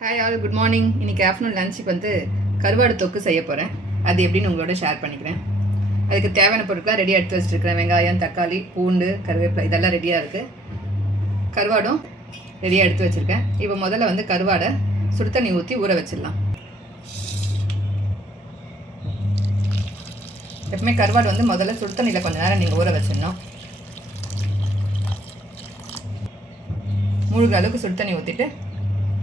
Hi all, good morning. இன்றைக்கி afternoon லஞ்சுக்கு வந்து கருவாடு தொக்கு செய்ய போகிறேன். அது எப்படின்னு உங்களோட ஷேர் பண்ணிக்கிறேன். அதுக்கு தேவையான பொருட்களாக ரெடியாக எடுத்து வச்சுருக்கிறேன். வெங்காயம், தக்காளி, பூண்டு, கருவேப்பிலை இதெல்லாம் ரெடியாக இருக்குது. கருவாடும் ரெடியாக எடுத்து வச்சுருக்கேன். இப்போ முதல்ல வந்து கருவாடை சுடு தண்ணி ஊற்றி ஊற வச்சிடலாம். எப்பவுமே கருவாடு வந்து முதல்ல சுடு தண்ணியில் கொஞ்சம் நேரம் நீங்கள் ஊற வச்சிடணும். மூழ்கிற அளவுக்கு சுடு தண்ணி ஊற்றிட்டு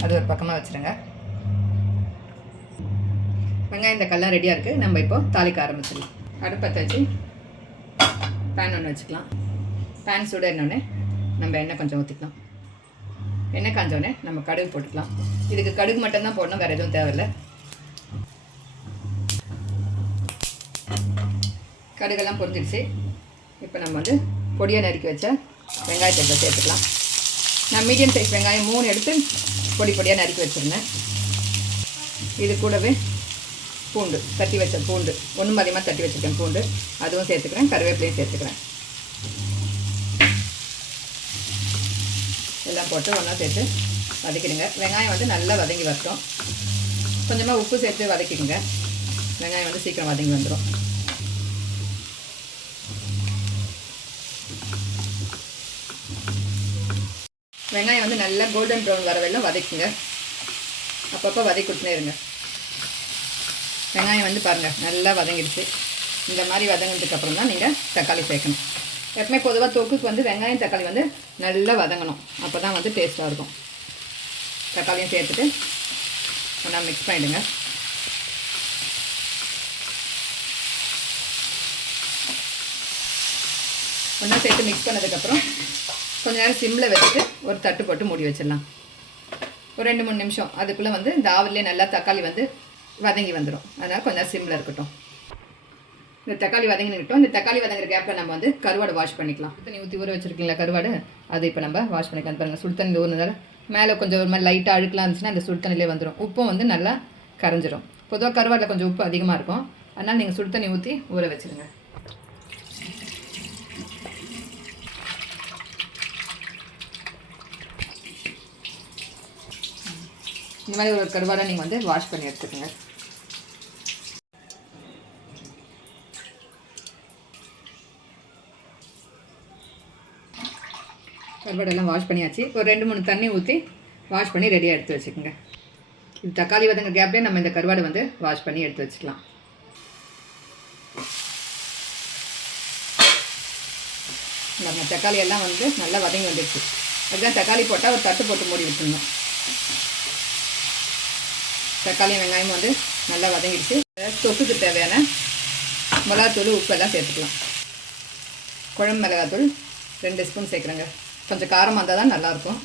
அது ஒரு பக்கமாக வச்சுருங்க. வெங்காயம் தக்காளிலாம் ரெடியாக இருக்குது. நம்ம இப்போ தாளிக்க ஆரம்பிச்சிடலாம். அடுப்பத்தை வச்சு பேன் ஒன்று வச்சுக்கலாம். பேன் சூடு என்னொன்னே நம்ம எண்ணெய் கொஞ்சம் ஊற்றிக்கலாம். எண்ணெய் காஞ்சோடனே நம்ம கடுகு போட்டுக்கலாம். இதுக்கு கடுகு மட்டும்தான் போடணும், வேறு எதுவும் தேவையில்லை. கடுகெல்லாம் பொரிஞ்சிடுச்சு. இப்போ நம்ம வந்து பொடியாக நறுக்கி வச்ச வெங்காயத்தை சேர்த்துக்கலாம். நான் மீடியம் சைஸ் வெங்காயம் 3 எடுத்து பொடி பொடியாக நறுக்கி வச்சுருந்தேன். இது கூடவே பூண்டு தட்டி வச்ச பூண்டு ஒன்றும் அதிகமாக தட்டி வச்சுருக்கேன். பூண்டு அதுவும் சேர்த்துக்கிறேன். கருவேப்பிலையும் சேர்த்துக்கிறேன். எல்லாம் போட்டு ஒன்றா சேர்த்து வதக்கிடுங்க. வெங்காயம் வந்து நல்லா வதங்கி வரட்டும். கொஞ்சமாக உப்பு சேர்த்து வதக்கிடுங்க. வெங்காயம் வந்து சீக்கிரம் வதங்கி வந்துடும். வெங்காயம் வந்து நல்லா கோல்டன் ப்ரௌன் வர வெள்ளம் வதக்குங்க. அப்பப்போ வதக்கி கொடுத்துனே இருங்க. வெங்காயம் வந்து பாருங்கள் நல்லா வதங்கிடுச்சு. இந்த மாதிரி வதங்கினதுக்கப்புறம் தான் நீங்கள் தக்காளி சேர்க்கணும். எப்பவுமே பொதுவாக தொக்குக்கு வந்து வெங்காயம் தக்காளி வந்து நல்லா வதங்கணும். அப்போ தான் வந்து டேஸ்ட்டாக இருக்கும். தக்காளியும் சேர்த்துட்டு ஒன்றா மிக்ஸ் பண்ணிவிடுங்க. ஒன்றா சேர்த்து மிக்ஸ் பண்ணதுக்கப்புறம் கொஞ்சம் நேரம் சிம்மில் வச்சுட்டு ஒரு தட்டு போட்டு மூடி வச்சிடலாம். ஒரு 2-3 நிமிஷம் அதுக்குள்ளே வந்து இந்த ஆவிலே நல்லா தக்காளி வந்து வதங்கி வந்துடும். அதனால் கொஞ்சம் நேரம் சிம்மில் இருக்கட்டும். இந்த தக்காளி வதங்கிக்கிட்டோம். இந்த தக்காளி வதங்குற கேப்பில் நம்ம வந்து கருவாடு வாஷ் பண்ணிக்கலாம். தண்ணி ஊற்றி ஊற வச்சுருக்கீங்களா கருவாடு, அது இப்போ நம்ம வாஷ் பண்ணிக்கலாம். பாருங்கள், சுடு தண்ணி ஊறினதால் மேலே கொஞ்சம் ஒரு மாதிரி லைட்டாக அழுக்கலாம் இருந்துச்சுன்னா அந்த சுடு தண்ணியிலே வந்துடும். உப்பும் வந்து நல்லா கரைஞ்சிரும். பொதுவாக கருவாடில் கொஞ்சம் உப்பு அதிகமாக இருக்கும். அதனால் நீங்கள் சுடு தண்ணி ஊற்றி ஊற வச்சுருங்க. இந்த மாதிரி ஒரு கருவாடை நீங்கள் வந்து வாஷ் பண்ணி எடுத்துக்கோங்க. கருவாடெல்லாம் வாஷ் பண்ணியாச்சு. ஒரு 2-3 தண்ணி ஊற்றி வாஷ் பண்ணி ரெடியாக எடுத்து வச்சுக்கோங்க. இது தக்காளி வதங்க கேப்லேயே நம்ம இந்த கருவாடை வந்து வாஷ் பண்ணி எடுத்து வச்சுக்கலாம். நம்ம தக்காளி எல்லாம் வந்து நல்லா வதங்கி வந்துடுச்சு. அதுதான் தக்காளி போட்டால் ஒரு தட்டு போட்டு மூடி வச்சுருந்தோம். தக்காளியும் வெங்காயமும் வந்து நல்லா வதங்கிடுச்சு. தொக்குக்கு தேவையான மிளகாத்தூள் உப்பெல்லாம் சேர்த்துக்கலாம். குழம்பு மிளகாத்தூள் 2 ஸ்பூன் சேர்க்குறேங்க. கொஞ்சம் காரமாக இருந்தால் தான் நல்லாயிருக்கும்.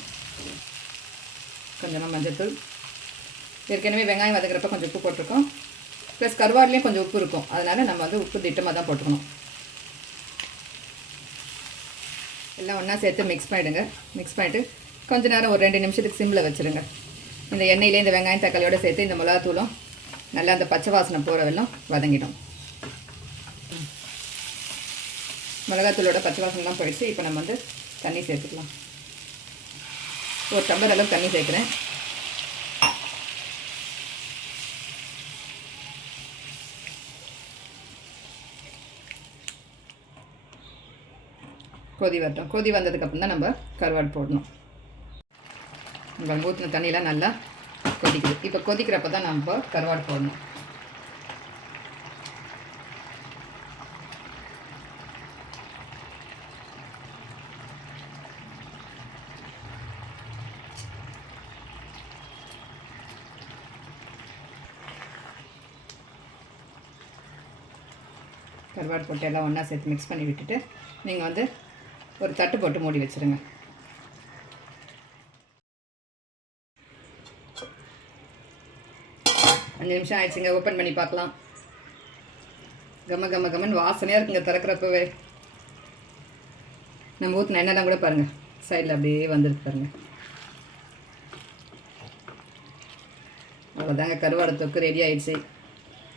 கொஞ்சமாக மஞ்சள்தூள். ஏற்கனவே வெங்காயம் வதக்கிறப்ப கொஞ்சம் உப்பு போட்டிருக்கோம். ப்ளஸ் கருவாடுலேயும் கொஞ்சம் உப்பு இருக்கும். அதனால் நம்ம வந்து உப்பு திட்டமாக தான் போட்டுக்கணும். எல்லாம் ஒன்றா சேர்த்து மிக்ஸ் பண்ணிவிடுங்க. மிக்ஸ் பண்ணிவிட்டு கொஞ்சம் நேரம் ஒரு 2 நிமிஷத்துக்கு சிம்மில் வச்சுருங்க. இந்த எண்ணெயிலே இந்த வெங்காயம் தக்காளியோடு சேர்த்து இந்த மிளகாத்தூளும் நல்லா அந்த பச்சை வாசனை போகிற வெல்லம் வதங்கிடும். மிளகாத்தூளோட பச்சை வாசனைலாம் போயிடுச்சு. இப்போ நம்ம வந்து தண்ணி சேர்த்துக்கலாம். ஒரு டம்ளர் அளவுக்கு தண்ணி சேர்க்குறேன். கொதி வரட்டும். கொதி வந்ததுக்கப்புறம் தான் நம்ம கருவாடு போடணும். நம்ம ஊற்றின தண்ணியெலாம் நல்லா கொதிக்குது. இப்போ கொதிக்கிறப்ப தான் நம்ம கருவாடு போடணும். கருவாடு போட்டு எல்லாம் ஒன்றா சேர்த்து மிக்ஸ் பண்ணி விட்டுட்டு நீங்கள் வந்து ஒரு தட்டு போட்டு மூடி வச்சுருங்க. 5 நிமிஷம் ஆயிடுச்சுங்க. ஓப்பன் பண்ணி பார்க்கலாம். கம்மன் வாசனையாக இருக்குங்க திறக்கிறப்பவே. நம்ம ஊற்றின எண்ணெய்லாம் கூட பாருங்கள் சைடில் அப்படியே வந்துருக்கு பாருங்கள். அவ்வளோதாங்க, கருவாடு தொக்கு ரெடி ஆகிடுச்சு.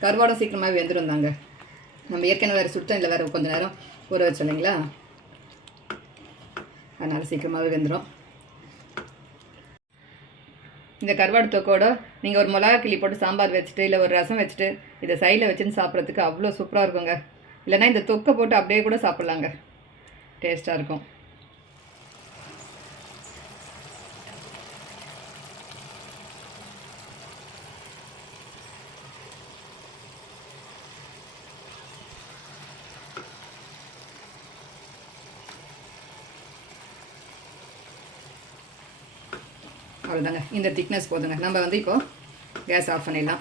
கருவாடும் சீக்கிரமாக வெந்துடும் தாங்க. நம்ம ஏற்கனவே வேறு சுடு தண்ணியில் வேறு கொஞ்சம் நேரம் ஊற வச்சோம் இல்லைங்களா, அதனால் சீக்கிரமாகவே வெந்துடும். இந்த கருவாடு தொக்கோட நீங்கள் ஒரு மிளகா கிள்ளி போட்டு சாம்பார் வச்சுட்டு இல்லை ஒரு ரசம் வச்சுட்டு இதை சைடில் வச்சுன்னு சாப்பிட்றதுக்கு அவ்வளோ சூப்பராக இருக்குங்க. இல்லைனா இந்த தொக்கை போட்டு அப்படியே கூட சாப்பிட்லாங்க, டேஸ்ட்டாக இருக்கும். அவ்வளோதாங்க, இந்த திக்னஸ் போதுங்க. நம்ம வந்து இப்போது கேஸ் ஆஃப் பண்ணிடலாம்.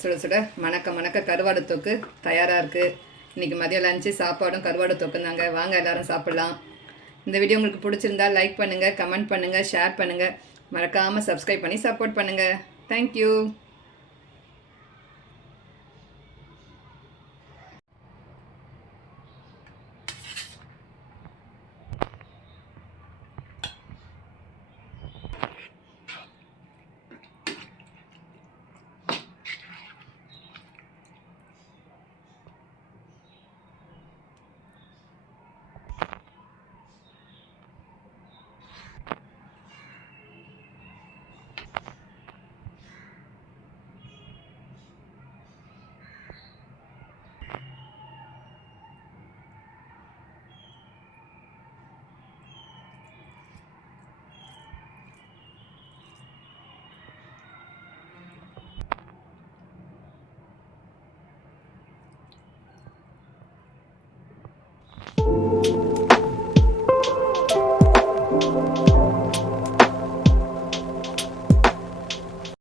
சுட சுட மணக்க மணக்க கருவாடு தொக்கு தயாராக இருக்குது. இன்றைக்கி மதியம் லஞ்சு சாப்பாடும் கருவாடு தொக்குந்தாங்க. வாங்க எல்லோரும் சாப்பிட்லாம். இந்த வீடியோ உங்களுக்கு பிடிச்சிருந்தா லைக் பண்ணுங்கள், கமெண்ட் பண்ணுங்கள், ஷேர் பண்ணுங்கள். மறக்காமல் சப்ஸ்கிரைப் பண்ணி சப்போர்ட் பண்ணுங்கள். தேங்க்யூ.